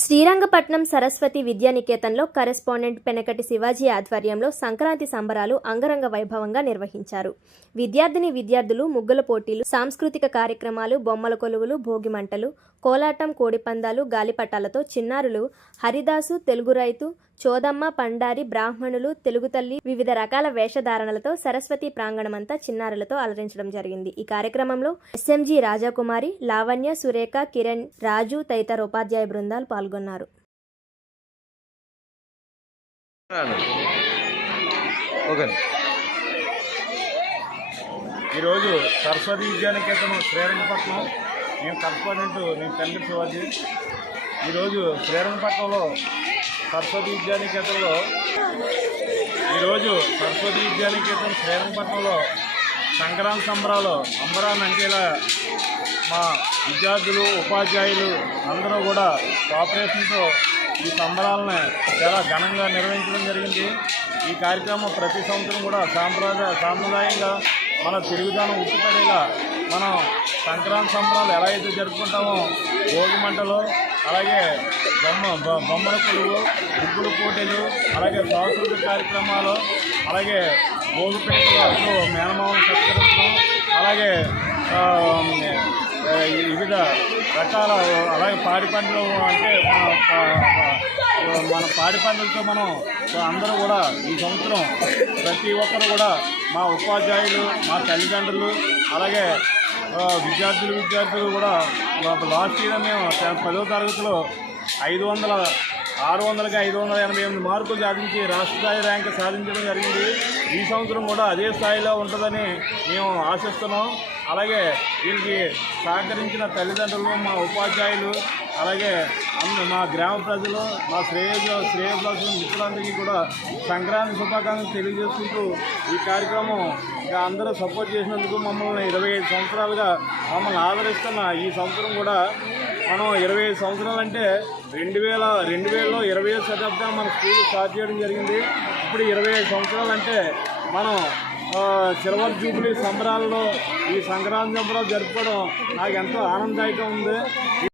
Srirangapatnam Saraswati విద్యానికేతన్లో correspondent Penakati Shivaji ఆధ్వర్యంలో సంక్రాంతి సంబరాలు అంగరంగ వైభవంగా నిర్వహించారు. విద్యార్థులు ముగ్గుల పోటీలు, సాంస్కృతిక కార్యక్రమాలు, బొమ్మల కొలువులు, భోగి మంటలు, కోలాటం, కోడిపందాలు, గాలిపటాలతో చిన్నారులు హరిదాసు, తెలుగు రైతు, చోదమ్మ, పండారి, బ్రాహ్మణులు, తెలుగు తల్లి వివిధ రకాల వేషధారణలతో సరస్వతి ప్రాంగణమంతా చిన్నారులతో అలరించడం జరిగింది. ఈ కార్యక్రమంలో ఎస్ఎంజి రాజాకుమారి, లావణ్య, సురేఖ, కిరణ్, రాజు తదితర ఉపాధ్యాయ బృందాలు పాల్గొన్నారు. ఈరోజు సరస్వతి విద్యానికేతనం శ్రీరంగపట్నం, నేను కరెస్పాండెంట్, నేను పెనకటి శివాజీ. ఈరోజు శ్రీరంగపట్నంలో సరస్వతి విద్యానికేతన్లో శ్రీరంగపట్నంలో సంక్రాంతి సంబరాలు అంబరాన్ని అంటేలా మా విద్యార్థులు, ఉపాధ్యాయులు అందరూ కూడా కోఆపరేషన్తో ఈ సంబరాలను చాలా ఘనంగా నిర్వహించడం జరిగింది. ఈ కార్యక్రమం ప్రతి సంవత్సరం కూడా సాంప్రదాయంగా మన తెలుగుదనం ఉట్టిపడేలా మనం సంక్రాంతి సంబరాలు ఎలా అయితే జరుపుకుంటామో భోగి మంటలు, అలాగే బొమ్మల కొలువు, ముగ్గుల పోటీలు, అలాగే సాంస్కృతిక కార్యక్రమాలు, అలాగే భోగి పిడకలు మేనమామలు సత్కరించడం, అలాగే వివిధ రకాల, అలాగే పాడి పంటలు అంటే మన పాడి పంటలతో మనం అందరూ కూడా ఈ సంవత్సరం ప్రతి ఒక్కరు కూడా మా ఉపాధ్యాయులు, మా తల్లిదండ్రులు, అలాగే విద్యార్థులు కూడా లాస్ట్ ఇయర్ మేము 10వ తరగతిలో 600కి 588 మార్కులు సాధించి రాష్ట్ర స్థాయి ర్యాంక్ సాధించడం జరిగింది. ఈ సంవత్సరం కూడా అదే స్థాయిలో ఉంటుందని మేము ఆశిస్తున్నాం. అలాగే వీరికి సహకరించిన తల్లిదండ్రులు, మా ఉపాధ్యాయులు, అలాగే మా గ్రామ ప్రజలు, మా శ్రేయోభిలాషులు మిత్రులందరికీ కూడా సంక్రాంతి శుభాకాంక్షలు తెలియజేసుకుంటూ ఈ కార్యక్రమం ఇంకా అందరూ సపోర్ట్ చేసినందుకు, మమ్మల్ని 25 సంవత్సరాలుగా మమ్మల్ని ఆదరిస్తున్న ఈ సంవత్సరం కూడా మనం 25 సంవత్సరాలు అంటే 2000లో 20వ శతాబ్దం మన స్కూల్ స్టార్ట్ చేయడం జరిగింది. ఇప్పుడు 25 సంవత్సరాలు అంటే మనం సిల్వర్ జూబ్లీ సంబరాల్లో ఈ సంక్రాంతి సంబరాలు జరుపుకోవడం నాకు ఎంతో ఆనందదాయకంగా ఉంది. ఈ